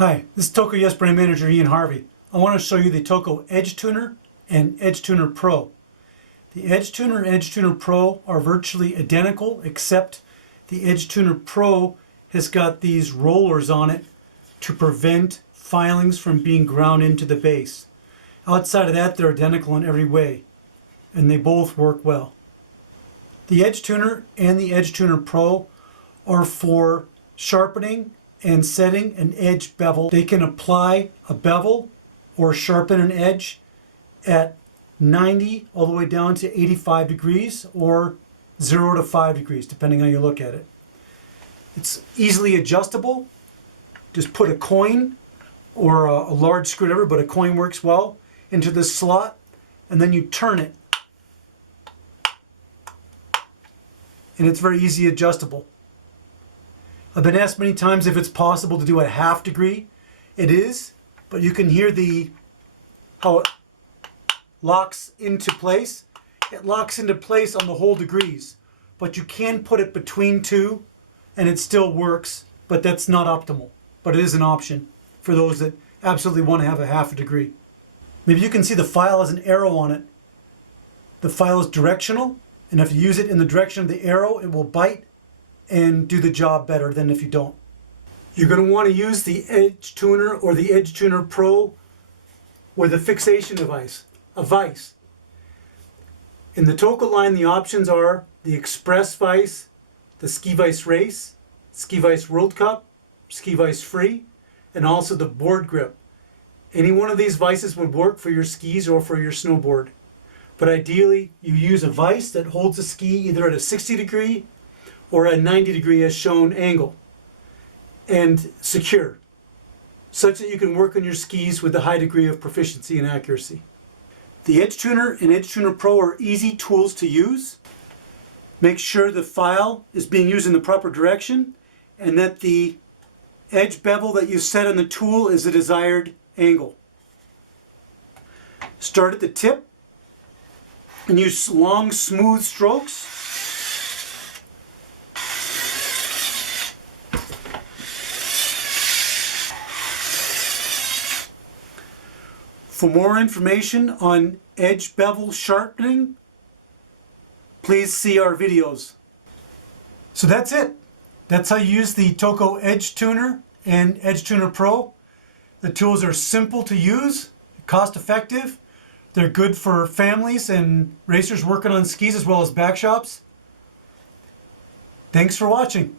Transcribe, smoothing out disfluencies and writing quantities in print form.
Hi, this is Toko Yes Brand Manager Ian Harvey. I want to show you the Toko Edge Tuner and Edge Tuner Pro. The Edge Tuner and Edge Tuner Pro are virtually identical, except the Edge Tuner Pro has got these rollers on it to prevent filings from being ground into the base. Outside of that, they're identical in every way, and they both work well. The Edge Tuner and the Edge Tuner Pro are for sharpening and setting an edge bevel. They can apply a bevel or sharpen an edge at 90 all the way down to 85 degrees or 0 to 5 degrees, depending how you look at it. It's easily adjustable. Just put a coin or a large screwdriver, but a coin works well, into this slot, and then you turn it. And it's very easy adjustable. I've been asked many times if it's possible to do a half degree. It is, but you can hear how it locks into place. It locks into place on the whole degrees, but you can put it between two and it still works, but that's not optimal. But it is an option for those that absolutely want to have a half a degree. Maybe you can see the file has an arrow on it. The file is directional, and if you use it in the direction of the arrow, it will bite and do the job better than if you don't. You're going to want to use the Edge Tuner or the Edge Tuner Pro with a fixation device, a vise. In the Toko line, the options are the Express Vise, the Ski Vise Race, Ski Vise World Cup, Ski Vise Free, and also the board grip. Any one of these vices would work for your skis or for your snowboard. But ideally, you use a vise that holds the ski either at a 60 degree or a 90 degree as shown angle, and secure, such that you can work on your skis with a high degree of proficiency and accuracy. The Edge Tuner and Edge Tuner Pro are easy tools to use. Make sure the file is being used in the proper direction and that the edge bevel that you set on the tool is the desired angle. Start at the tip and use long, smooth strokes. For more information on edge bevel sharpening, please see our videos. So that's it. That's how you use the Toko Edge Tuner and Edge Tuner Pro. The tools are simple to use, cost effective. They're good for families and racers working on skis as well as back shops. Thanks for watching.